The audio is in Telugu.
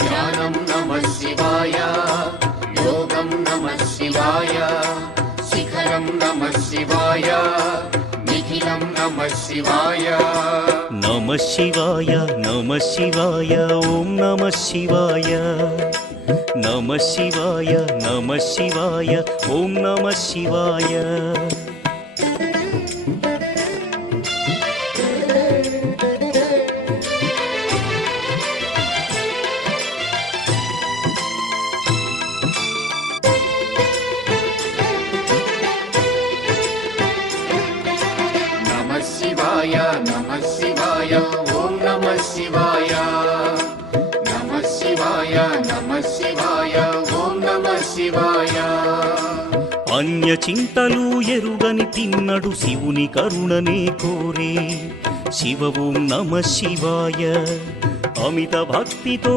ధ్యానం నమః శివాయ, యోగం నమః శివాయ, శిఖరం నమః శివాయ, నిఖిలం నమః శివాయ. నమః శివాయ నమః శివాయ ఓం నమః శివాయ. నమః శివాయ నమః శివాయ ఓం నమః శివాయ. నమః శివాయ నమః శివాయ ఓం నమః శివాయ. నమః శివాయ నమః శివాయ ఓం నమః శివాయ. అన్య చింతలు ఎరుగని తిన్నడు శివుని కరుణనే కోరే. శివ ఓం నమః శివాయ. అమిత భక్తితో